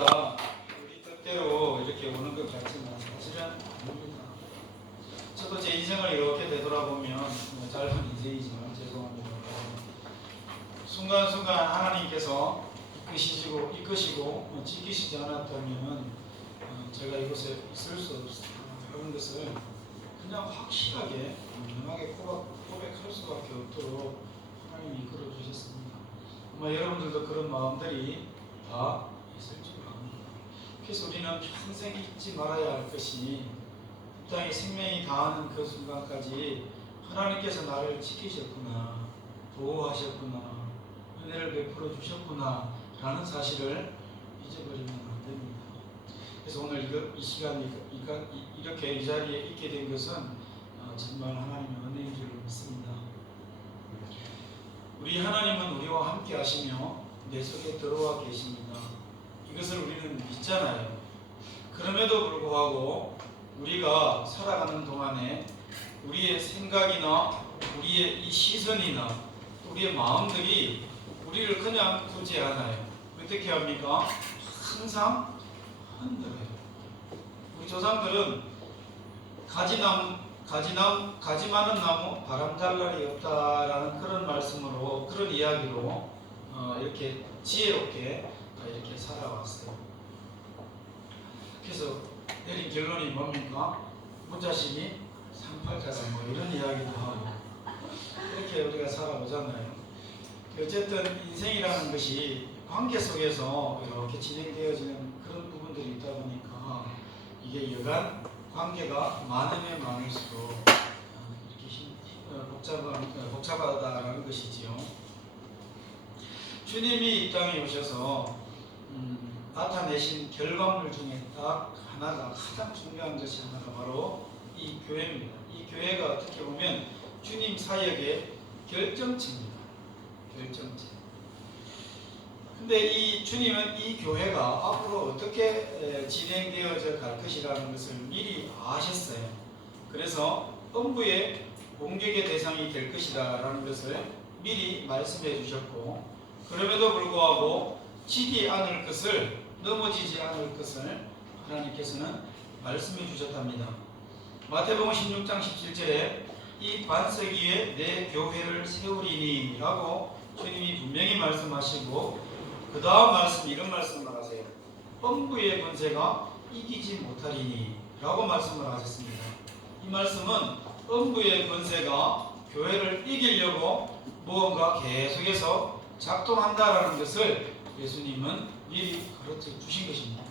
우리가 우리 뜻대로 이렇게 오는 것 같지만 사실은 아닙니다. 저도 제 인생을 이렇게 되돌아보면 짧은 인생이지만 죄송합니다. 순간순간 하나님께서 이끄시고 지키시지 않았다면 제가 이곳에 있을 수 없습니다. 그런 것을 그냥 확실하게 명하게 고백할 수밖에 없도록 하나님이 이끌어 주셨습니다. 아마 여러분들도 그런 마음들이 다 있을 줄 압니다. 그래서 우리는 평생 잊지 말아야 할 것이 이 땅에 생명이 다하는 그 순간까지 하나님께서 나를 지키셨구나, 보호하셨구나, 은혜를 베풀어 주셨구나 라는 사실을 잊어버리면 안 됩니다. 그래서 오늘 이 시간 이렇게 이 자리에 있게 된 것은 정말 하나님의 은혜인 줄 믿습니다. 우리 하나님은 우리와 함께 하시며 내 속에 들어와 계십니다. 이것을 우리는 믿잖아요. 그럼에도 불구하고 우리가 살아가는 동안에 우리의 생각이나 우리의 이 시선이나 우리의 마음들이 우리를 그냥 두지 않아요. 어떻게 합니까? 항상 흔들어요. 우리 조상들은 가지 많은 나무 바람 잘 날이 없다라는 그런 말씀으로 그런 이야기로 이렇게 지혜롭게 이렇게 살아왔어요. 그래서 내린 결론이 뭡니까? 무자식이 상팔자다 뭐 이런 이야기도 하고 이렇게 우리가 살아오잖아요. 어쨌든 인생이라는 것이 관계 속에서 이렇게 진행되어지는 그런 부분들이 있다 보니까 이게 여간 관계가 많으면 많을수록 이렇게 복잡하다라는 것이지요. 주님이 이 땅에 오셔서 나타내신 결과물 중에 딱 하나가 가장 중요한 것이 하나가 바로 이 교회입니다. 이 교회가 어떻게 보면 주님 사역의 결정체입니다. 결정체. 근데 이 주님은 이 교회가 앞으로 어떻게 진행되어져 갈 것이라는 것을 미리 아셨어요. 그래서 음부의 공격의 대상이 될 것이다라는 것을 미리 말씀해 주셨고, 그럼에도 불구하고 지지 않을 것을, 넘어지지 않을 것을 하나님께서는 말씀해 주셨답니다. 마태복음 16장 17절에 이 반석 위에 내 교회를 세우리니 라고 주님이 분명히 말씀하시고, 그 다음 말씀 이런 말씀을 하세요. 음부의 권세가 이기지 못하리니 라고 말씀을 하셨습니다. 이 말씀은 음부의 권세가 교회를 이기려고 무언가 계속해서 작동한다라는 것을 예수님은 미리 가르쳐 주신 것입니다.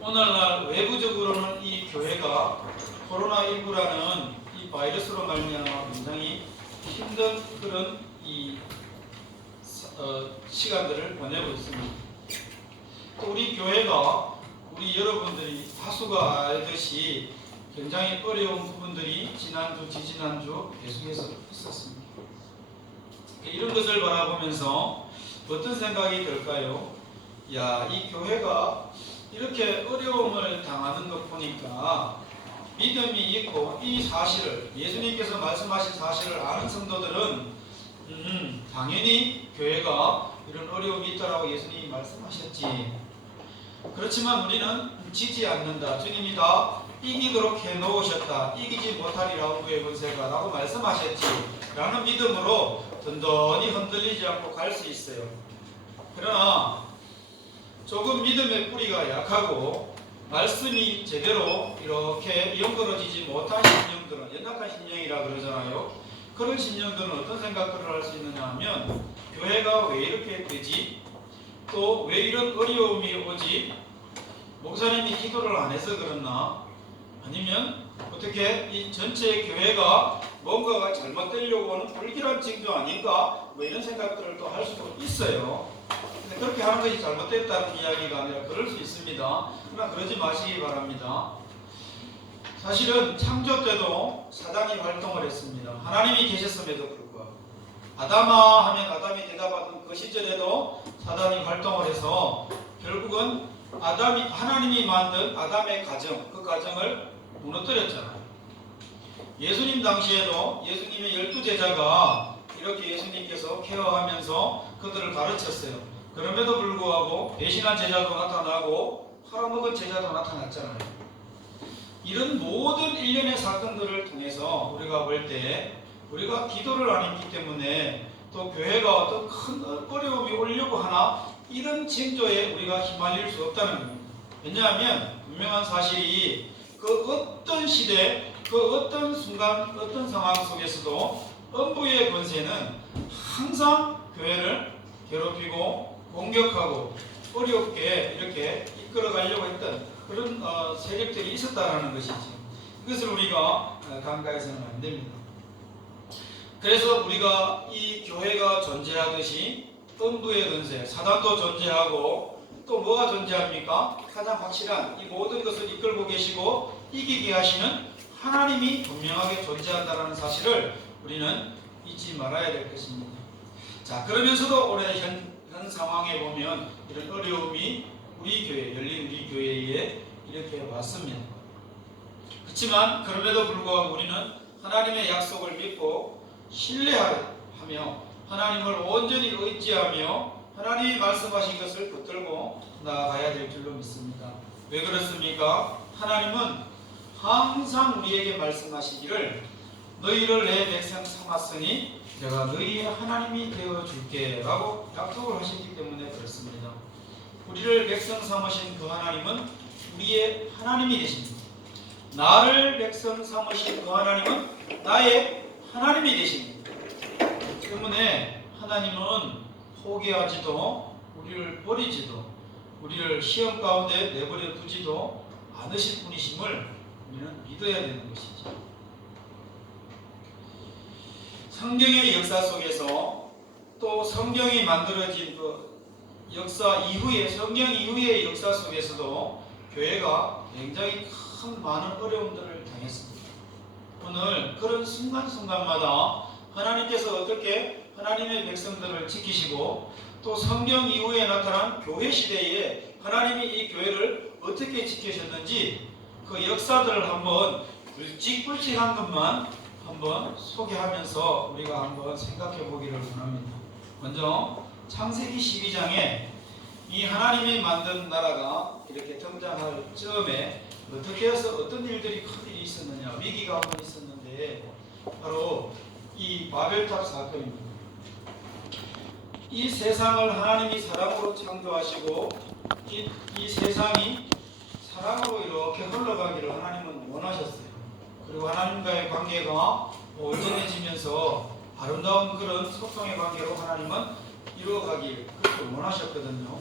오늘날 외부적으로는 이 교회가 코로나19라는 이 바이러스로 말미암아 굉장히 힘든 그런 시간들을 보내고 있습니다. 또 우리 교회가 우리 여러분들이 다수가 알듯이 굉장히 어려운 부분들이 지난주, 지지난주 계속해서 있었습니다. 이런 것을 바라보면서 어떤 생각이 들까요? 야, 이 교회가 이렇게 어려움을 당하는 것 보니까 믿음이 있고 이 사실을, 예수님께서 말씀하신 사실을 아는 성도들은 당연히 교회가 이런 어려움이 있다라고 예수님이 말씀하셨지. 그렇지만 우리는 지지 않는다. 주님이 다 이기도록 해놓으셨다. 이기지 못하리라 음부의 권세가 라고 말씀하셨지 라는 믿음으로 든든히 흔들리지 않고 갈 수 있어요. 그러나 조금 믿음의 뿌리가 약하고 말씀이 제대로 이렇게 연결어지지 못한 심령들은, 연약한 심령이라 그러잖아요. 그런 심령들은 어떤 생각들을 할 수 있느냐 하면, 교회가 왜 이렇게 되지? 또 왜 이런 어려움이 오지? 목사님이 기도를 안 해서 그렇나? 아니면 어떻게 이 전체 교회가 뭔가가 잘못되려고 하는 불길한 징조 아닌가? 뭐 이런 생각들을 또 할 수도 있어요. 근데 그렇게 하는 것이 잘못됐다는 이야기가 아니라 그럴 수 있습니다. 그러나 그러지 마시기 바랍니다. 사실은 창조 때도 사단이 활동을 했습니다. 하나님이 계셨음에도 불구하고. 아담아 하면 아담이 대답하던 그 시절에도 사단이 활동을 해서 결국은 하나님이 만든 아담의 가정, 그 가정을 무너뜨렸잖아요. 예수님 당시에도 예수님의 12제자가 이렇게 예수님께서 케어하면서 그들을 가르쳤어요. 그럼에도 불구하고 배신한 제자도 나타나고 팔아먹은 제자도 나타났잖아요. 이런 모든 일련의 사건들을 통해서 우리가 볼 때 우리가 기도를 안 했기 때문에 또 교회가 어떤 큰 어려움이 오려고 하나 이런 징조에 우리가 휘말릴 수 없다는 겁니다. 왜냐하면 분명한 사실이 그 어떤 시대, 그 어떤 순간, 어떤 상황 속에서도 음부의 권세는 항상 교회를 괴롭히고 공격하고 어렵게 이렇게 이끌어가려고 했던 그런 세력들이 있었다는 것이지. 이것을 우리가 간과해서는 안 됩니다. 그래서 우리가 이 교회가 존재하듯이 음부의 권세, 사단도 존재하고 또 뭐가 존재합니까? 가장 확실한 이 모든 것을 이끌고 계시고 이기게 하시는 하나님이 분명하게 존재한다는 사실을 우리는 잊지 말아야 될 것입니다. 자, 그러면서도 올해 현 상황에 보면 이런 어려움이 우리 교회, 열린 우리 교회에 이렇게 왔습니다. 그렇지만 그럼에도 불구하고 우리는 하나님의 약속을 믿고 신뢰하며 하나님을 온전히 의지하며 하나님이 말씀하신 것을 붙들고 나아가야 될 줄로 믿습니다. 왜 그렇습니까? 하나님은 항상 우리에게 말씀하시기를 너희를 내 백성 삼았으니 내가 너희의 하나님이 되어줄게 라고 약속을 하셨기 때문에 그렇습니다. 우리를 백성 삼으신 그 하나님은 우리의 하나님이 되십니다. 나를 백성 삼으신 그 하나님은 나의 하나님이 되십니다. 때문에 하나님은 포기하지도 우리를 버리지도 우리를 시험 가운데 내버려 두지도 않으실 분이심을 우리는 믿어야 되는 것이죠. 성경의 역사 속에서 또 성경이 만들어진 그 역사 이후에 성경 이후의 역사 속에서도 교회가 굉장히 큰 많은 어려움들을 당했습니다. 오늘 그런 순간순간마다 하나님께서 어떻게 하나님의 백성들을 지키시고 또 성경 이후에 나타난 교회 시대에 하나님이 이 교회를 어떻게 지키셨는지 그 역사들을 한번 굵직굵직한 것만 한번 소개하면서 우리가 한번 생각해 보기를 원합니다. 먼저 창세기 12장에 이 하나님이 만든 나라가 이렇게 등장할 즈음에 어떻게 해서 어떤 일들이 큰 일이 있었느냐, 위기가 한번 있었는데 바로 이 바벨탑 사건입니다. 이 세상을 하나님이 사랑으로 창조하시고 이 세상이 사랑으로 이렇게 흘러가기를 하나님은 원하셨어요. 그리고 하나님과의 관계가 온전해지면서 아름다운 그런 소통의 관계로 하나님은 이루어가길 그렇게 원하셨거든요.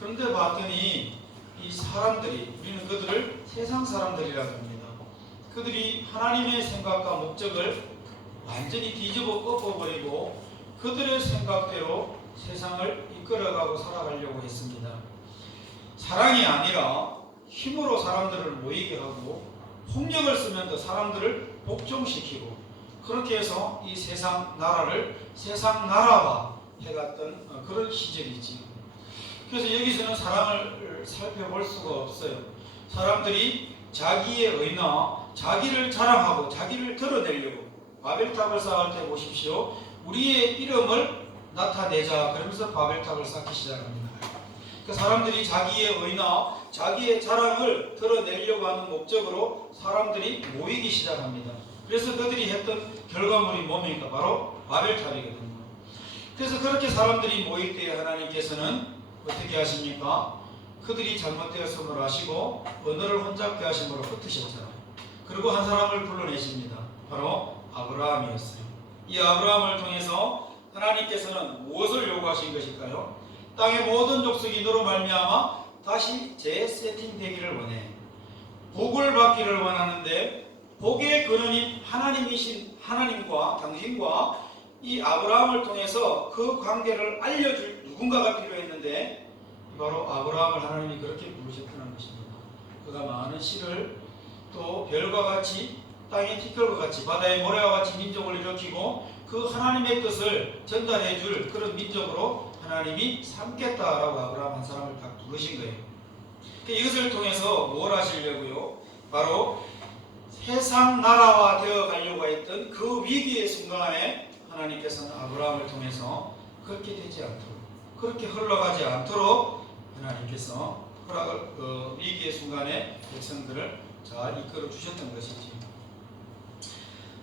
그런데 봤더니 이 사람들이, 우리는 그들을 세상 사람들이라고 합니다. 그들이 하나님의 생각과 목적을 완전히 뒤집어 엎어버리고 그들의 생각대로 세상을 이끌어가고 살아가려고 했습니다. 사랑이 아니라 힘으로 사람들을 모이게 하고 폭력을 쓰면서 사람들을 복종시키고 그렇게 해서 이 세상 나라를 세상 나라화 해갔던 그런 시절이지. 그래서 여기서는 사랑을 살펴볼 수가 없어요. 사람들이 자기의 의나 자기를 자랑하고 자기를 드러내려고 바벨탑을 쌓을 때 보십시오. 우리의 이름을 나타내자 그러면서 바벨탑을 쌓기 시작합니다. 그 사람들이 자기의 의나 자기의 자랑을 드러내려고 하는 목적으로 사람들이 모이기 시작합니다. 그래서 그들이 했던 결과물이 뭡니까? 바로 바벨탑이거든요. 그래서 그렇게 사람들이 모일 때에 하나님께서는 어떻게 하십니까? 그들이 잘못되었음을 아시고 언어를 혼잡게 하심으로 흩으셨잖아요. 그리고 한 사람을 불러내십니다. 바로 아브라함이었어요. 이 아브라함을 통해서 하나님께서는 무엇을 요구하신 것일까요? 땅의 모든 족속이 너로 말미암아 다시 재세팅되기를 원해. 복을 받기를 원하는데 복의 근원인 하나님이신 하나님과 당신과 이 아브라함을 통해서 그 관계를 알려줄 누군가가 필요했는데 바로 아브라함을 하나님이 그렇게 부르셨다는 것입니다. 그가 많은 씨를 또 별과 같이 땅의 티끌과 같이 바다의 모래와 같이 민족을 일으키고 그 하나님의 뜻을 전달해 줄 그런 민족으로 하나님이 삼겠다라고 아브라함 한 사람을 딱 부르신 거예요. 이것을 통해서 뭘 하시려고요? 바로 세상 나라화 되어 가려고 했던 그 위기의 순간에 하나님께서는 아브라함을 통해서 그렇게 되지 않도록 그렇게 흘러가지 않도록 하나님께서 허락을 위기의 순간에 백성들을 잘 이끌어 주셨던 것이지.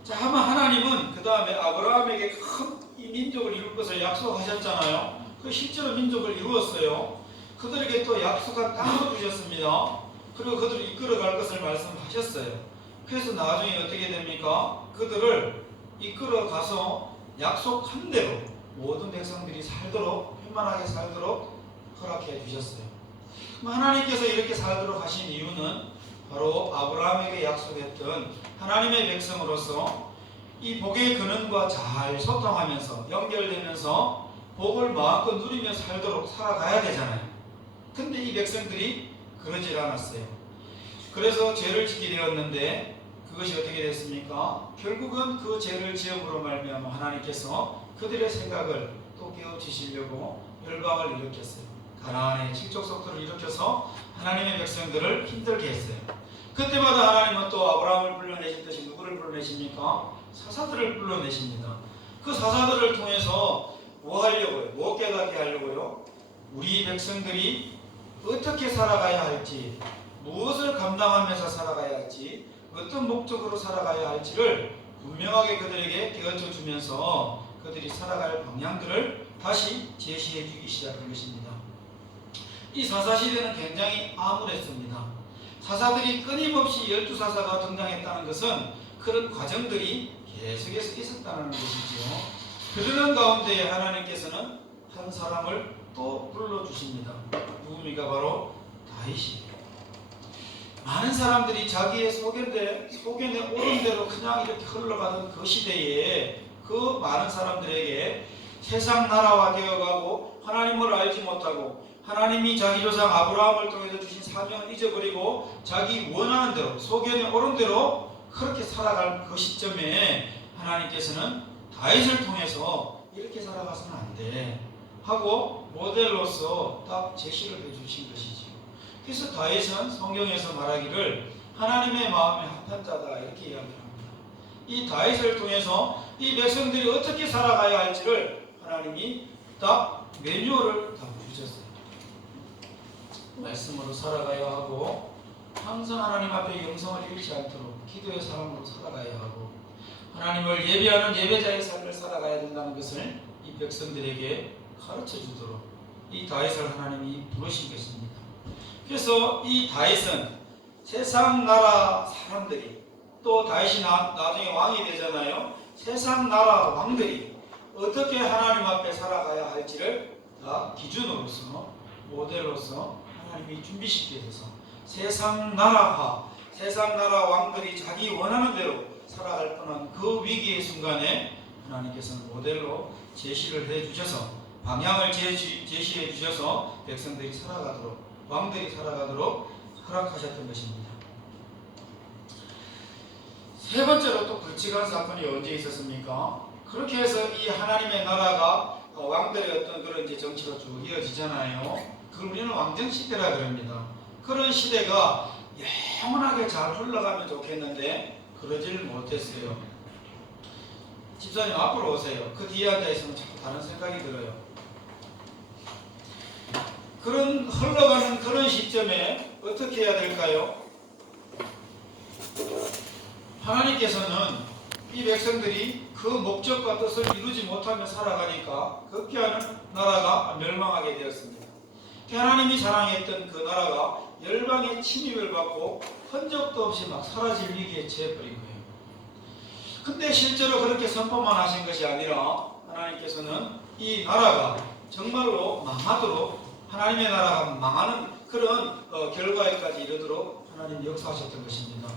자, 아마 하나님은 그 다음에 아브라함에게 큰 이 민족을 이룰 것을 약속하셨잖아요. 그 실제로 민족을 이루었어요. 그들에게 또 약속한 땅도 주셨습니다. 그리고 그들을 이끌어갈 것을 말씀하셨어요. 그래서 나중에 어떻게 됩니까? 그들을 이끌어가서 약속한 대로 모든 백성들이 살도록, 편만하게 살도록 허락해 주셨어요. 하나님께서 이렇게 살도록 하신 이유는 바로 아브라함에게 약속했던 하나님의 백성으로서 이 복의 근원과 잘 소통하면서 연결되면서 복을 마음껏 누리며 살도록 살아가야 되잖아요. 근데 이 백성들이 그러질 않았어요. 그래서 죄를 짓게 되었는데 그것이 어떻게 됐습니까? 결국은 그 죄를 지음으로 말미암아 하나님께서 그들의 생각을 또 깨우치시려고 열방을 일으켰어요. 가나안의 칠족 속도를 일으켜서 하나님의 백성들을 힘들게 했어요. 그때마다 하나님은 또 아브라함을 불러내셨듯이 누구를 불러내십니까? 사사들을 불러내십니다. 그 사사들을 통해서 뭐 하려고요? 뭐 깨닫게 하려고요? 우리 백성들이 어떻게 살아가야 할지, 무엇을 감당하면서 살아가야 할지, 어떤 목적으로 살아가야 할지를 분명하게 그들에게 깨우쳐 주면서 그들이 살아갈 방향들을 다시 제시해 주기 시작한 것입니다. 이 사사시대는 굉장히 암울했습니다. 사사들이 끊임없이 12사사가 등장했다는 것은 그런 과정들이 계속해서 있었다는 것이지요. 그러는 가운데 하나님께서는 한 사람을 또 불러주십니다. 누굽니까? 바로 다윗이에요. 많은 사람들이 자기의 소견에 옳은 대로 그냥 이렇게 흘러가던 그 시대에 그 많은 사람들에게 세상 나라화 되어가고 하나님을 알지 못하고 하나님이 자기 조상 아브라함을 통해서 주신 사명을 잊어버리고 자기 원하는 대로 소견에 옳은 대로 그렇게 살아갈 그 시점에 하나님께서는 다윗을 통해서 이렇게 살아가서는 안 돼 하고 모델로서 딱 제시를 해주신 것이지요. 그래서 다윗은 성경에서 말하기를 하나님의 마음에 합한 자다 이렇게 이야기합니다. 이 다윗을 통해서 이 백성들이 어떻게 살아가야 할지를 하나님이 딱 매뉴얼을 다 주셨어요. 말씀으로 살아가야 하고 항상 하나님 앞에 영성을 잃지 않도록 기도의 사람으로 살아가야 하고 하나님을 예배하는 예배자의 삶을 살아가야 된다는 것을 이 백성들에게 가르쳐 주도록 이 다윗을 하나님이 부르신 것입니다. 그래서 이 다윗은 세상 나라 사람들이 또 다윗이 나중에 왕이 되잖아요. 세상 나라 왕들이 어떻게 하나님 앞에 살아가야 할지를 다 기준으로서 모델로서 하나님이 준비시켜서 세상 나라화, 세상 나라 왕들이 자기 원하는 대로 살아갈 뻔한 그 위기의 순간에 하나님께서는 모델로 제시를 해주셔서 방향을 제시해 주셔서 백성들이 살아가도록 왕들이 살아가도록 허락하셨던 것입니다. 세 번째로 또 굵직한 사건이 언제 있었습니까? 그렇게 해서 이 하나님의 나라가 왕들의 어떤 그런 이제 정치로 쭉 이어지잖아요. 그걸 우리는 왕정시대라 그럽니다. 그런 시대가 영원하게 잘 흘러가면 좋겠는데 그러지를 못했어요. 집사님 앞으로 오세요. 그 뒤에 앉아있으면 자꾸 다른 생각이 들어요. 그런 흘러가는 그런 시점에 어떻게 해야 될까요? 하나님께서는 이 백성들이 그 목적과 뜻을 이루지 못하며 살아가니까 급기야는 나라가 멸망하게 되었습니다. 하나님이 사랑했던 그 나라가 열방의 침입을 받고 흔적도 없이 막 사라질 위기에 처해버린 거예요. 근데 실제로 그렇게 선포만 하신 것이 아니라 하나님께서는 이 나라가 정말로 망하도록 하나님의 나라가 망하는 그런 결과에까지 이르도록 하나님이 역사하셨던 것입니다.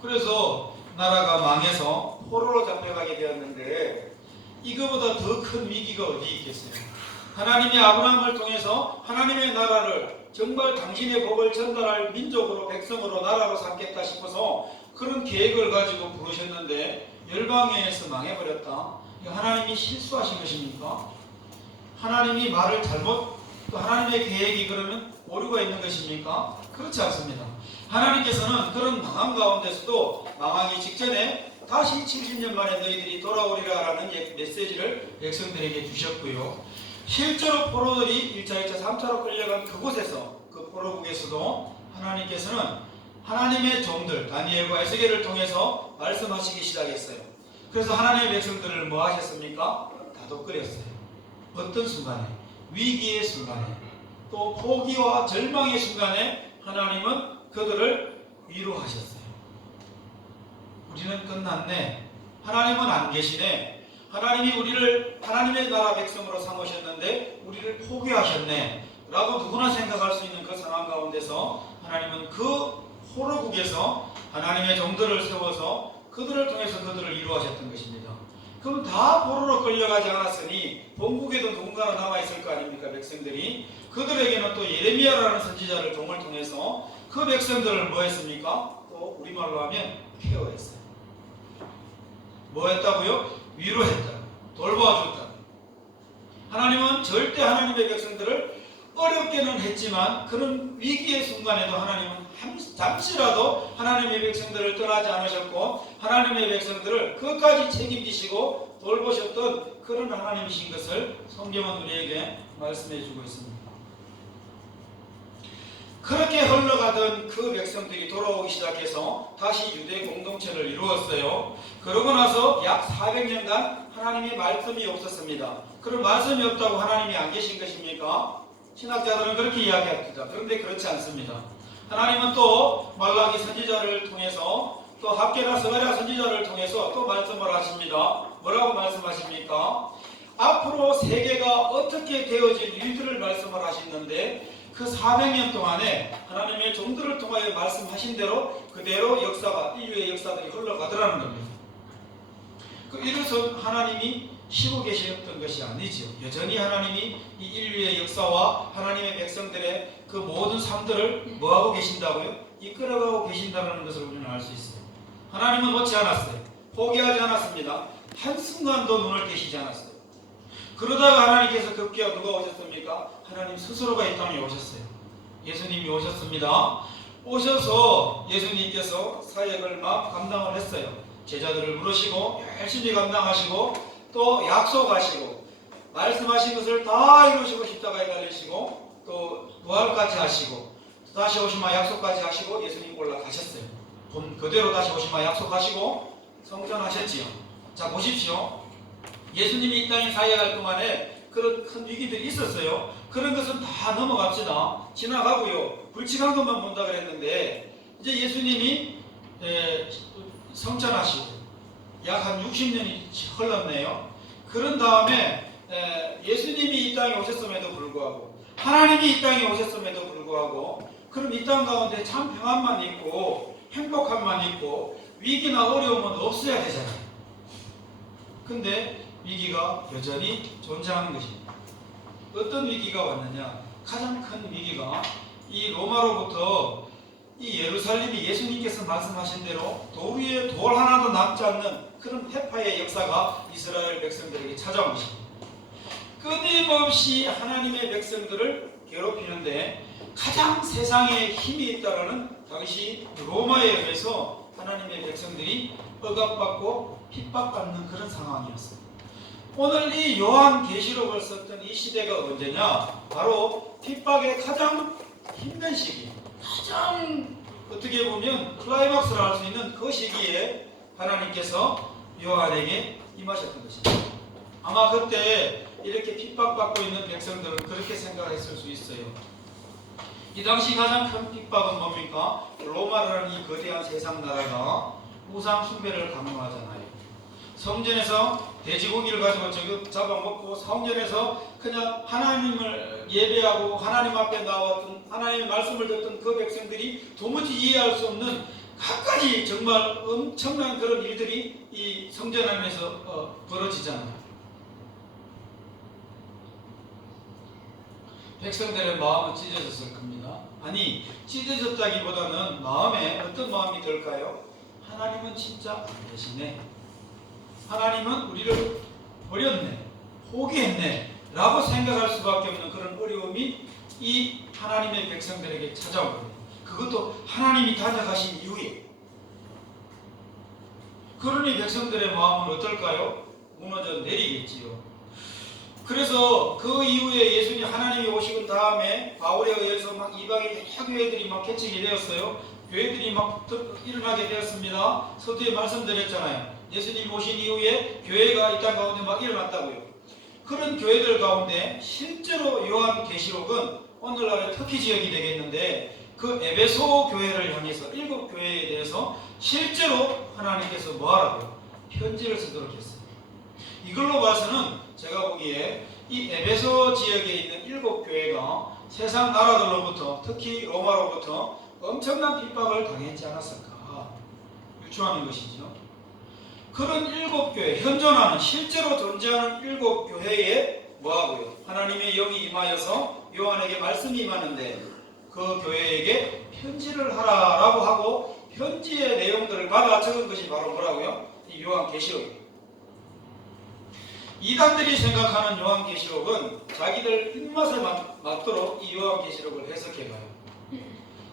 그래서 나라가 망해서 포로로 잡혀가게 되었는데 이거보다 더 큰 위기가 어디 있겠어요? 하나님이 아브라함을 통해서 하나님의 나라를 정말 당신의 복을 전달할 민족으로 백성으로 나라로 삼겠다 싶어서 그런 계획을 가지고 부르셨는데 열방에서 망해버렸다. 하나님이 실수하신 것입니까? 하나님이 말을 잘못 또 하나님의 계획이 그러면 오류가 있는 것입니까? 그렇지 않습니다. 하나님께서는 그런 망함 가운데서도 망하기 직전에 다시 70년 만에 너희들이 돌아오리라 라는 메시지를 백성들에게 주셨고요. 실제로 포로들이 1차, 2차, 3차로 끌려간 그곳에서 그 포로국에서도 하나님께서는 하나님의 종들 다니엘과 에스겔을 통해서 말씀하시기 시작했어요. 그래서 하나님의 백성들을 뭐 하셨습니까? 다독거렸어요. 어떤 순간에? 위기의 순간에, 또 포기와 절망의 순간에 하나님은 그들을 위로하셨어요. 우리는 끝났네. 하나님은 안 계시네. 하나님이 우리를 하나님의 나라 백성으로 삼으셨는데 우리를 포기하셨네 라고 누구나 생각할 수 있는 그 상황 가운데서 하나님은 그 포로국에서 하나님의 종들을 세워서 그들을 통해서 그들을 이루하셨던 것입니다. 그럼 다 포로로 끌려가지 않았으니 본국에도 누군가가 남아있을 거 아닙니까? 백성들이. 그들에게는 또 예레미야라는 선지자를 종을 통해서 그 백성들을 뭐 했습니까? 또 우리말로 하면 케어했어요. 뭐 했다고요? 위로했다. 돌봐줬다. 하나님은 절대 하나님의 백성들을 어렵게는 했지만 그런 위기의 순간에도 하나님은 잠시라도 하나님의 백성들을 떠나지 않으셨고 하나님의 백성들을 끝까지 책임지시고 돌보셨던 그런 하나님이신 것을 성경은 우리에게 말씀해 주고 있습니다. 그렇게 흘러가던 그 백성들이 돌아오기 시작해서 다시 유대 공동체를 이루었어요. 그러고 나서 약 400년간 하나님의 말씀이 없었습니다. 그럼 말씀이 없다고 하나님이 안 계신 것입니까? 신학자들은 그렇게 이야기합니다. 그런데 그렇지 않습니다. 하나님은 또 말라기 선지자를 통해서 또 학개나 스가랴 선지자를 통해서 또 말씀을 하십니다. 뭐라고 말씀하십니까? 앞으로 세계가 어떻게 되어질 일들을 말씀을 하시는데 그 400년 동안에 하나님의 종들을 통하여 말씀하신 대로 그대로 역사가 인류의 역사들이 흘러가더라는 겁니다. 이것은 하나님이 쉬고 계셨던 것이 아니지요. 여전히 하나님이 이 인류의 역사와 하나님의 백성들의 그 모든 삶들을 뭐하고 계신다고요? 이끌어가고 계신다는 것을 우리는 알 수 있어요. 하나님은 놓지 않았어요. 포기하지 않았습니다. 한순간도 눈을 떼시지 않았어요. 그러다가 하나님께서 급기야 누가 오셨습니까? 하나님 스스로가 이 땅에 오셨어요. 예수님이 오셨습니다. 오셔서 예수님께서 사역을 막 감당을 했어요. 제자들을 부르시고 열심히 감당하시고 또 약속하시고 말씀하신 것을 다 이루시고 십자가에 달리시고 또 부활까지 하시고 다시 오시마 약속까지 하시고 예수님 올라가셨어요. 본 그대로 다시 오시마 약속하시고 성전하셨지요. 자 보십시오. 예수님이 이 땅에 사역할 동안에 그런 큰 위기들이 있었어요. 그런 것은 다 넘어갑시다. 지나가고요. 불치한 것만 본다 그랬는데 이제 예수님이 성전하시고 약 한 60년이 흘렀네요. 그런 다음에 예수님이 이 땅에 오셨음에도 불구하고 하나님이 이 땅에 오셨음에도 불구하고 그럼 이 땅 가운데 참 평안만 있고 행복함만 있고 위기나 어려움은 없어야 되잖아요. 근데 위기가 여전히 존재하는 것입니다. 어떤 위기가 왔느냐? 가장 큰 위기가 이 로마로부터 이 예루살렘이 예수님께서 말씀하신 대로 돌 위에 돌 하나도 남지 않는 그런 폐파의 역사가 이스라엘 백성들에게 찾아온 것입니다. 끊임없이 하나님의 백성들을 괴롭히는데 가장 세상에 힘이 있다라는 당시 로마에 의해서 하나님의 백성들이 억압받고 핍박받는 그런 상황이었어요. 오늘 이 요한계시록을 썼던 이 시대가 언제냐? 바로 핍박의 가장 힘든 시기, 가장 어떻게 보면 클라이막스를 할 수 있는 그 시기에 하나님께서 요한에게 임하셨던 것입니다. 아마 그때 이렇게 핍박받고 있는 백성들은 그렇게 생각했을 수 있어요. 이 당시 가장 큰 핍박은 뭡니까? 로마라는 이 거대한 세상 나라가 우상 숭배를 강요하잖아요. 성전에서 돼지고기를 가지고 잡아먹고 성전에서 그냥 하나님을 예배하고 하나님 앞에 나왔던 하나님의 말씀을 듣던 그 백성들이 도무지 이해할 수 없는 갖가지 정말 엄청난 그런 일들이 이 성전 안에서 벌어지잖아요. 백성들의 마음은 찢어졌을 겁니다. 아니 찢어졌다기보다는 마음에 어떤 마음이 들까요? 하나님은 진짜 안 계시네. 하나님은 우리를 버렸네, 포기했네 라고 생각할 수밖에 없는 그런 어려움이 이 하나님의 백성들에게 찾아옵니다. 그것도 하나님이 다녀가신 이후에. 그러니 백성들의 마음은 어떨까요? 무너져 내리겠지요. 그래서 그래서 그 이후에 예수님 하나님이 오시고 다음에 바울에 의해서 막 이방인 교회들이 막 개척이 되었어요. 교회들이 막 일어나게 되었습니다. 서두에 말씀드렸잖아요. 예수님 오신 이후에 교회가 이 땅 가운데 막 일어났다고요. 그런 교회들 가운데 실제로 요한계시록은 오늘날의 터키 지역이 되겠는데 그 에베소 교회를 향해서 7교회에 대해서 실제로 하나님께서 뭐하라고요? 편지를 쓰도록 했어요. 이걸로 봐서는 제가 보기에 이 에베소 지역에 있는 7교회가 세상 나라들로부터 특히 로마로부터 엄청난 핍박을 당했지 않았을까 유추하는 것이죠. 그런 7교회, 현존하는 실제로 존재하는 7교회에 뭐하고요? 하나님의 영이 임하여서 요한에게 말씀이 임하는데 그 교회에게 편지를 하라라고 하고 편지의 내용들을 받아 적은 것이 바로 뭐라고요? 이 요한계시록이에요. 이단들이 생각하는 요한계시록은 자기들 입맛에 맞도록 이 요한계시록을 해석해가요.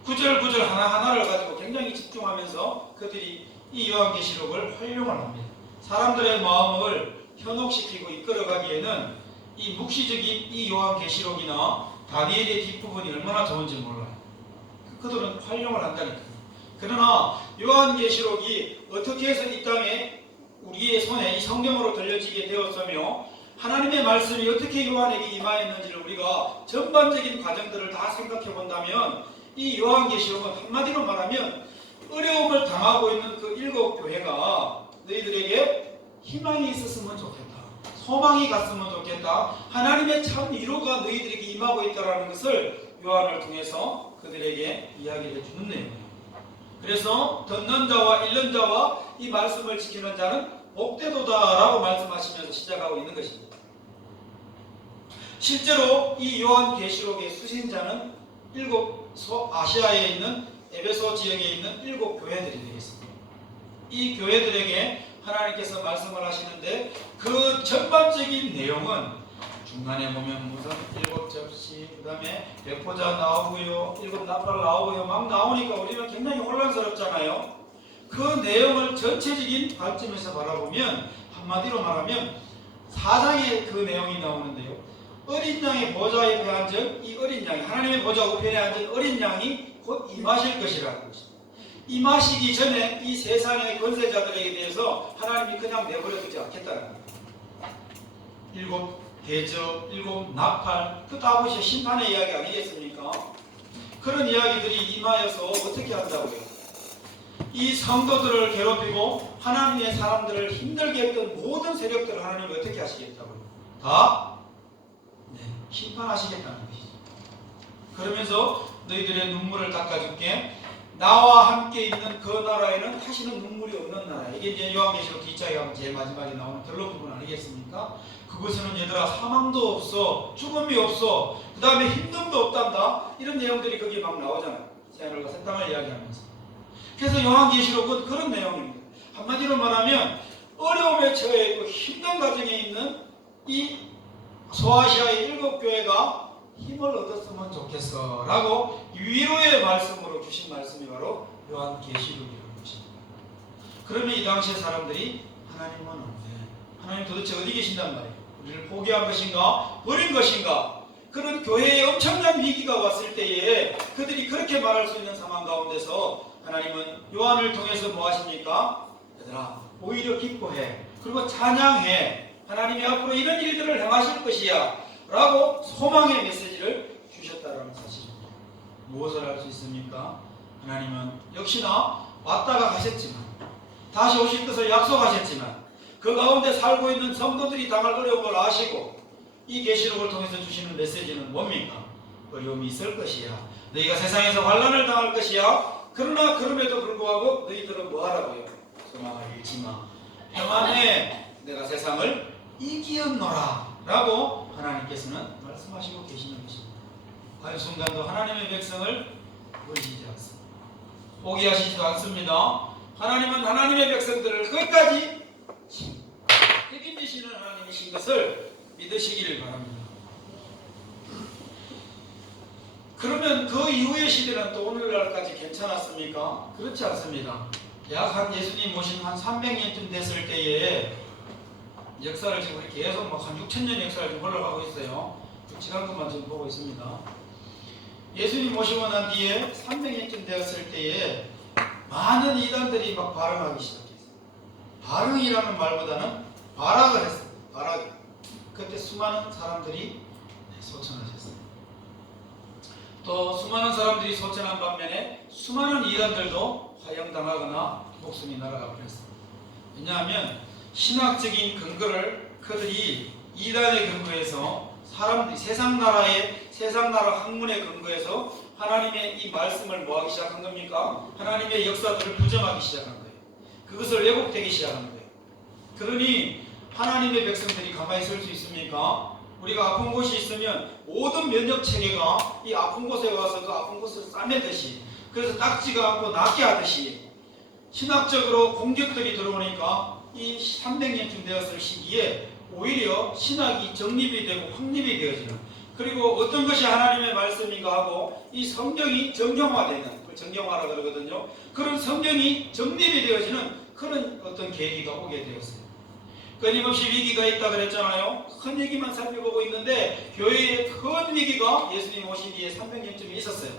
구절 하나하나를 가지고 굉장히 집중하면서 그들이 이 요한계시록을 활용을 합니다. 사람들의 마음을 현혹시키고 이끌어가기에는 이 묵시적인 이 요한계시록이나 다니엘의 뒷부분이 얼마나 좋은지 몰라요. 그들은 활용을 한다니까요. 그러나 요한계시록이 어떻게 해서 이 땅에 우리의 손에 이 성경으로 들려지게 되었으며 하나님의 말씀이 어떻게 요한에게 임하였는지를 우리가 전반적인 과정들을 다 생각해 본다면 이 요한계시록은 한마디로 말하면 어려움을 당하고 있는 그 7교회가 너희들에게 희망이 있었으면 좋겠다. 소망이 갔으면 좋겠다. 하나님의 참 위로가 너희들에게 임하고 있다는 것을 요한을 통해서 그들에게 이야기해 주는 내용이에요. 그래서 듣는 자와 읽는 자와 이 말씀을 지키는 자는 복되도다라고 말씀하시면서 시작하고 있는 것입니다. 실제로 이 요한계시록의 수신자는 아시아에 있는 에베소 지역에 있는 7교회들이 되겠습니다. 이 교회들에게 하나님께서 말씀을 하시는데 그 전반적인 내용은 중간에 보면 무슨 7접시 그 다음에 백보자 나오고요 7나팔 나오고요 막 나오니까 우리는 굉장히 혼란스럽잖아요. 그 내용을 전체적인 관점에서 바라보면 한마디로 말하면 4장에 그 내용이 나오는데요. 어린 양의 보좌 옆에 앉은 이 어린 양이 하나님의 보좌 우편에 앉은 어린 양이 곧 임하실 것이라는 것입니다. 임하시기 전에 이 세상의 권세자들에게 대해서 하나님이 그냥 내버려 두지 않겠다는 겁니다. 7 대접, 7 나팔, 그 다봇이 심판의 이야기 아니겠습니까? 그런 이야기들이 임하여서 어떻게 한다고요? 이 성도들을 괴롭히고 하나님의 사람들을 힘들게 했던 모든 세력들을 하나님이 어떻게 하시겠다고요? 다 심판하시겠다는 것이죠. 그러면서 너희들의 눈물을 닦아줄게. 나와 함께 있는 그 나라에는 다시는 눈물이 없는 나라. 이게 이제 요한계시록 뒷장에 가면 제일 마지막에 나오는 결론 부분 아니겠습니까? 그것은 얘들아 사망도 없어, 죽음이 없어, 그 다음에 힘듦도 없단다. 이런 내용들이 거기에 막 나오잖아요. 새하늘과 새 땅을 이야기하면서. 그래서 요한계시록은 그런 내용입니다. 한마디로 말하면 어려움에 처해 있고 힘든 과정에 있는 이 소아시아의 7교회가 힘을 얻었으면 좋겠어 라고 위로의 말씀으로 주신 말씀이 바로 요한계시록이라는 것입니다. 그러면 이 당시의 사람들이 하나님은 없네, 하나님 도대체 어디 계신단 말이에요? 우리를 포기한 것인가? 버린 것인가? 그런 교회에 엄청난 위기가 왔을 때에 그들이 그렇게 말할 수 있는 상황 가운데서 하나님은 요한을 통해서 뭐 하십니까? 얘들아 오히려 기뻐해, 그리고 찬양해, 하나님이 앞으로 이런 일들을 행하실 것이야 라고 소망의 메시지를 주셨다는 사실입니다. 무엇을 할 수 있습니까? 하나님은 역시나 왔다가 가셨지만 다시 오실 것을 약속하셨지만 그 가운데 살고 있는 성도들이 당할 어려움을 아시고 이 계시록을 통해서 주시는 메시지는 뭡니까? 어려움이 있을 것이야, 너희가 세상에서 환난을 당할 것이야. 그러나 그럼에도 불구하고 너희들은 뭐하라고요? 소망을 잃지 마, 평안해, 내가 세상을 이기었노라 라고 하나님께서는 말씀하시고 계시는 것입니다. 한순간도 하나님의 백성을 버리시지 않습니다. 포기하시지도 않습니다. 하나님은 하나님의 백성들을 끝까지 책임지시는 하나님이신 것을 믿으시기를 바랍니다. 그러면 그 이후의 시대는 또 오늘날까지 괜찮았습니까? 그렇지 않습니다. 약 한 예수님 오신 한 300년쯤 됐을 때에 역사를 지금 우리 계속 막 한 6천 년 역사를 지금 흘러가고 있어요. 지난 것만 지금 보고 있습니다. 예수님 모시고 난 뒤에 300년쯤 되었을 때에 많은 이단들이 막 발흥하기 시작했어요. 발흥이라는 말보다는 발악을 했어요. 발악. 그때 수많은 사람들이 소천하셨어요. 또 수많은 사람들이 소천한 반면에 수많은 이단들도 화형당하거나 목숨이 날아가 버렸습니다. 왜냐하면 신학적인 근거를 그들이 이단의 근거에서 사람들이 세상 나라 학문의 근거에서 하나님의 이 말씀을 뭐하기 시작한 겁니까? 하나님의 역사들을 부정하기 시작한 거예요. 그것을 왜곡되기 시작한 거예요. 그러니 하나님의 백성들이 가만히 있을 수 있습니까? 우리가 아픈 곳이 있으면 모든 면역 체계가 이 아픈 곳에 와서 그 아픈 곳을 싸매듯이, 그래서 닦지가 않고 낫게 하듯이 신학적으로 공격들이 들어오니까 이 300년쯤 되었을 시기에 오히려 신학이 정립이 되고 확립이 되어지는, 그리고 어떤 것이 하나님의 말씀인가 하고 이 성경이 정경화되는, 정경화라 그러거든요. 그런 성경이 정립이 되어지는 그런 어떤 계기가 오게 되었어요. 끊임없이 위기가 있다 그랬잖아요. 큰 얘기만 살펴보고 있는데 교회의 큰 위기가 예수님 오신 뒤에 300년쯤에 있었어요.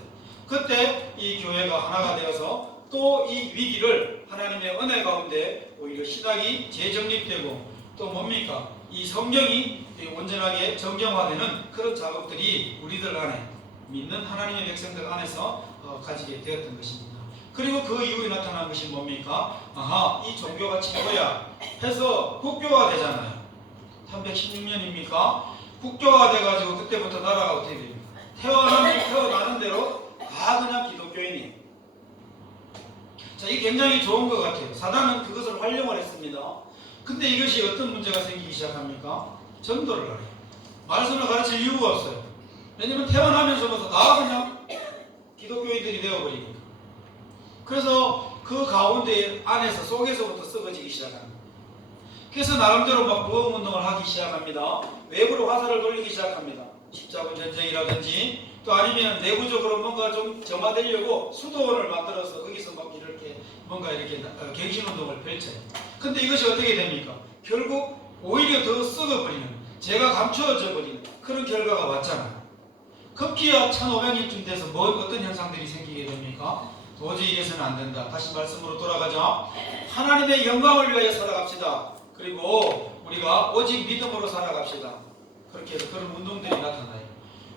그때 이 교회가 하나가 되어서 또 이 위기를 하나님의 은혜 가운데 오히려 신학이 재정립되고 또 뭡니까? 이 성경이 온전하게 정경화되는 그런 작업들이 우리들 안에, 믿는 하나님의 백성들 안에서 가지게 되었던 것입니다. 그리고 그 이후에 나타난 것이 뭡니까? 아하, 이 종교가 최고야 해서 국교화 되잖아요. 316년입니까? 국교화 돼가지고 그때부터 나라가 어떻게 됩니까? 태어나는 대로 다 그냥 기독교인이에요. 자, 이게 굉장히 좋은 것 같아요. 사단은 그것을 활용을 했습니다. 근데 이것이 어떤 문제가 생기기 시작합니까? 전도를 하래요. 말씀을 가르칠 이유가 없어요. 왜냐면 태어나면서부터 다 그냥 기독교인들이 되어버리니까. 그래서 그 가운데 안에서 속에서부터 썩어지기 시작합니다. 그래서 나름대로 막 모험운동을 하기 시작합니다. 외부로 화살을 돌리기 시작합니다. 십자군 전쟁이라든지 또 아니면 내부적으로 뭔가 좀 점화되려고 수도원을 만들어서 거기서 막 이렇게 뭔가 이렇게 갱신운동을 펼쳐요. 근데 이것이 어떻게 됩니까? 결국 오히려 더 썩어버리는, 죄가 감추어져 버리는 그런 결과가 왔잖아요. 급기야 1500년쯤 돼서 어떤 현상들이 생기게 됩니까? 도저히 이래서는 안 된다. 다시 말씀으로 돌아가자. 하나님의 영광을 위하여 살아갑시다. 그리고 우리가 오직 믿음으로 살아갑시다. 그렇게 해서 그런 운동들이 나타나요.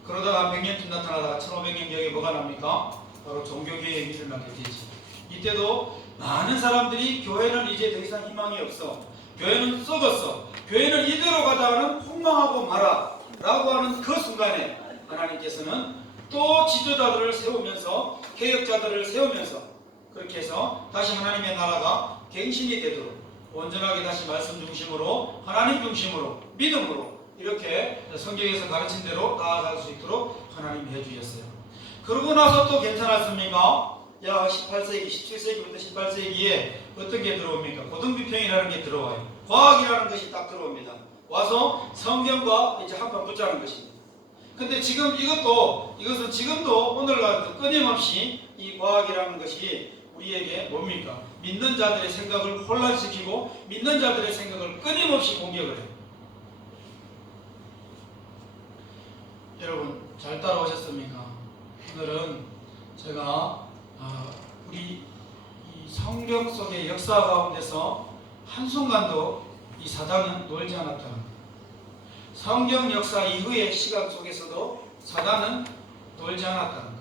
그러다가 100년쯤 나타나다가 1500년경에 뭐가 납니까? 바로 종교개혁이 일어나게 되지. 이때도 많은 사람들이 교회는 이제 더 이상 희망이 없어, 교회는 썩었어, 교회는 이대로 가다가는 폭망하고 말아 라고 하는 그 순간에 하나님께서는 또 지도자들을 세우면서, 개혁자들을 세우면서 그렇게 해서 다시 하나님의 나라가 갱신이 되도록 온전하게 다시 말씀 중심으로, 하나님 중심으로, 믿음으로 이렇게 성경에서 가르친 대로 나아갈 수 있도록 하나님이 해주셨어요. 그러고 나서 또 괜찮았습니까? 야, 18세기, 17세기부터 18세기에 어떤 게 들어옵니까? 고등비평이라는 게 들어와요. 과학이라는 것이 딱 들어옵니다. 와서 성경과 이제 한판 붙자는 것입니다. 근데 지금 이것은 지금도 오늘날도 끊임없이 이 과학이라는 것이 우리에게 뭡니까? 믿는 자들의 생각을 혼란시키고 믿는 자들의 생각을 끊임없이 공격을 해요. 여러분 잘 따라오셨습니까? 오늘은 제가 우리 이 성경 속의 역사 가운데서 한순간도 이 사단은 놀지 않았다는 것. 성경 역사 이후의 시간 속에서도 사단은 놀지 않았다는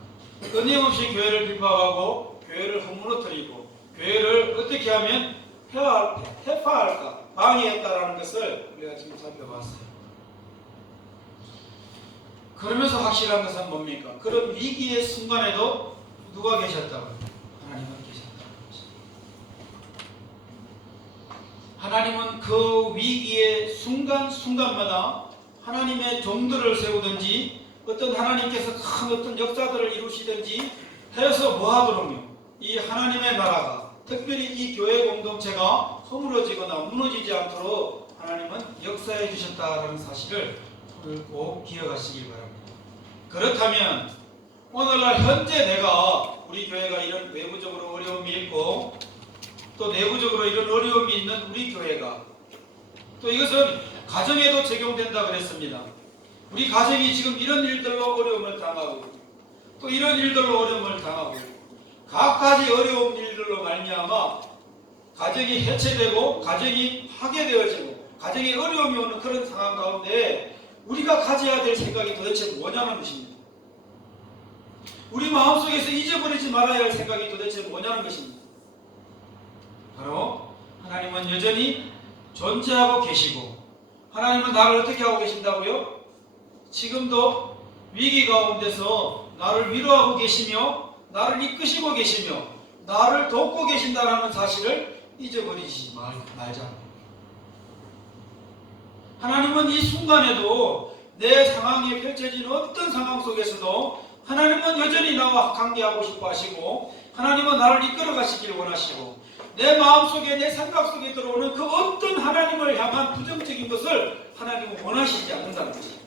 것. 끊임없이 교회를 비판하고 교회를 허물어뜨리고 교회를 어떻게 하면 해파할까, 방해했다라는 것을 우리가 지금 살펴봤어요. 그러면서 확실한 것은 뭡니까? 그런 위기의 순간에도 누가 계셨다고요? 하나님은 계셨다는 것입니다. 하나님은 그 위기의 순간순간마다 하나님의 종들을 세우든지 어떤 하나님께서 큰 어떤 역사들을 이루시든지 해서 뭐 하도록요? 이 하나님의 나라가, 특별히 이 교회 공동체가 허물어지거나 무너지지 않도록 하나님은 역사해 주셨다는 사실을 오늘 꼭 기억하시길 바랍니다. 그렇다면 오늘날 현재 내가, 우리 교회가 이런 외부적으로 어려움이 있고 또 내부적으로 이런 어려움이 있는 우리 교회가 또 이것은 가정에도 적용된다 그랬습니다. 우리 가정이 지금 이런 일들로 어려움을 당하고 있고, 또 이런 일들로 어려움을 당하고 있고, 각가지 어려운 일들로 말미암아 가정이 해체되고 가정이 파괴되어지고 가정에 어려움이 오는 그런 상황 가운데 우리가 가져야 될 생각이 도대체 뭐냐는 것입니다. 우리 마음속에서 잊어버리지 말아야 할 생각이 도대체 뭐냐는 것입니다. 바로 하나님은 여전히 존재하고 계시고, 하나님은 나를 어떻게 하고 계신다고요? 지금도 위기 가운데서 나를 위로하고 계시며 나를 이끄시고 계시며 나를 돕고 계신다는 사실을 잊어버리지 말자. 하나님은 이 순간에도 내 상황에 펼쳐진 어떤 상황 속에서도 하나님은 여전히 나와 관계하고 싶어 하시고, 하나님은 나를 이끌어 가시기를 원하시고, 내 마음속에 내 생각 속에 들어오는 그 어떤 하나님을 향한 부정적인 것을 하나님은 원하시지 않는다는 것입니다.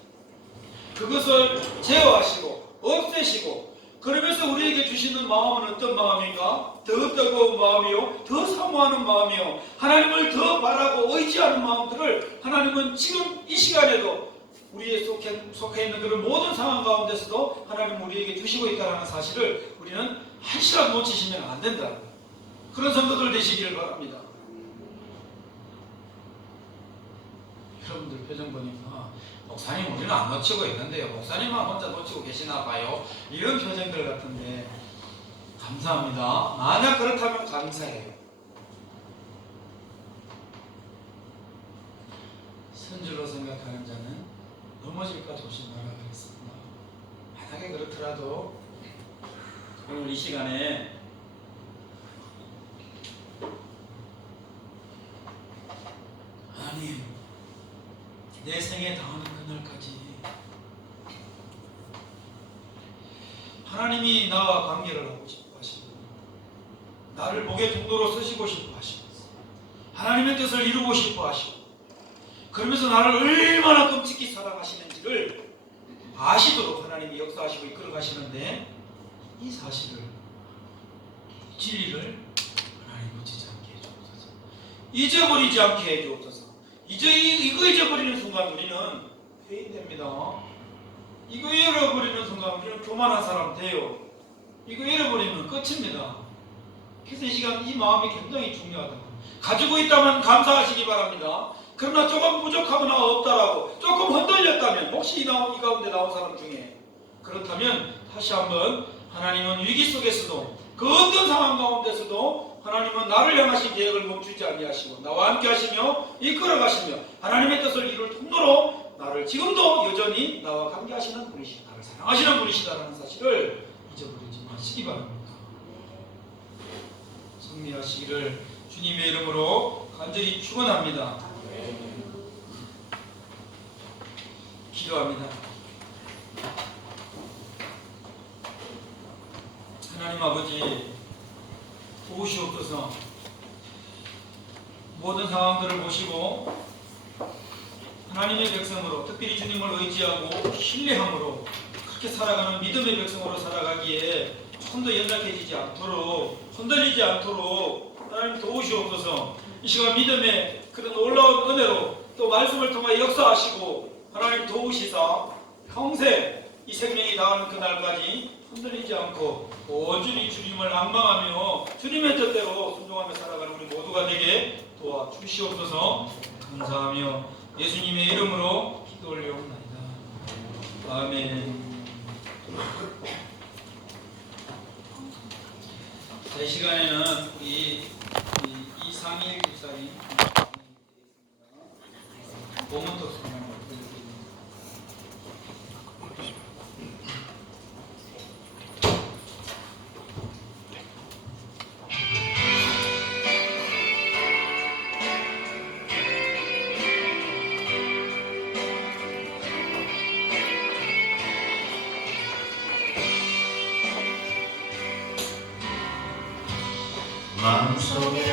그것을 제어하시고 없애시고, 그러면서 우리에게 주시는 마음은 어떤 마음인가? 더 뜨거운 마음이요, 더 사모하는 마음이요, 하나님을 더 바라고 의지하는 마음들을 하나님은 지금 이 시간에도 우리의 속해 있는 그런 모든 상황 가운데서도 하나님은 우리에게 주시고 있다는 사실을 우리는 한시라도 놓치시면 안 된다. 그런 성도들 되시기를 바랍니다. 여러분들 표정 보니까 목사님 우리는 안 놓치고 있는데요, 목사님만 혼자 놓치고 계시나 봐요, 이런 표정들 같은데 감사합니다. 만약 그렇다면 감사해요. 선줄로 생각하는 자는 넘어질까 조심하라 그랬습니다. 만약에 그렇더라도 오늘 이 시간에 하나님, 내 생에 닿는 그날까지 하나님이 나와 관계를 하고 싶어 하시고, 나를 목의 등도로 쓰시고 싶어 하시고, 하나님의 뜻을 이루고 싶어 하시고, 그러면서 나를 얼마나 끔찍히 사랑하시는지를 아시도록 하나님이 역사하시고 이끌어 가시는데, 이 사실을, 이 진리를 하나님 놓치지 않게 해주옵소서. 잊어버리지 않게 해주옵소서. 이거 잊어버리는 순간 우리는 회인됩니다. 이거 잃어버리는 순간 우리는 교만한 사람 돼요. 이거 잃어버리면 끝입니다. 그래서 이 시간 이 마음이 굉장히 중요하다. 가지고 있다면 감사하시기 바랍니다. 그러나 조금 부족하거나 없다라고 조금 흔들렸다면, 혹시 이 가운데 나온 사람 중에 그렇다면 다시 한번, 하나님은 위기 속에서도 그 어떤 상황 가운데서도 하나님은 나를 향하신 계획을 멈추지 아니하시고 나와 함께 하시며 이끌어 가시며 하나님의 뜻을 이룰 통로로 나를 지금도 여전히 나와 관계하시는 분이시다, 나를 사랑하시는 분이시다라는 사실을 잊어버리지 마시기 바랍니다. 승리하시기를 주님의 이름으로 간절히 축원합니다. 기도합니다. 하나님 아버지, 도우시옵소서. 모든 상황들을 보시고 하나님의 백성으로, 특별히 주님을 의지하고 신뢰함으로 그렇게 살아가는 믿음의 백성으로 살아가기에 조금 더 연약해지지 않도록, 흔들리지 않도록 하나님 도우시옵소서. 이 시간 믿음의 그런 놀라운 은혜로 또 말씀을 통해 역사하시고 하나님 도우시사 평생 이 생명이 닿는 그날까지 흔들리지 않고 온전히 주님을 앙망하며 주님의 뜻대로 순종하며 살아가는 우리 모두가 되게 도와주시옵소서. 감사하며 예수님의 이름으로 기도 올려옵나이다. 아멘. 이 시간에는 우리 이상일 집사님 보문독 성경을 드리겠습니다. 마음속에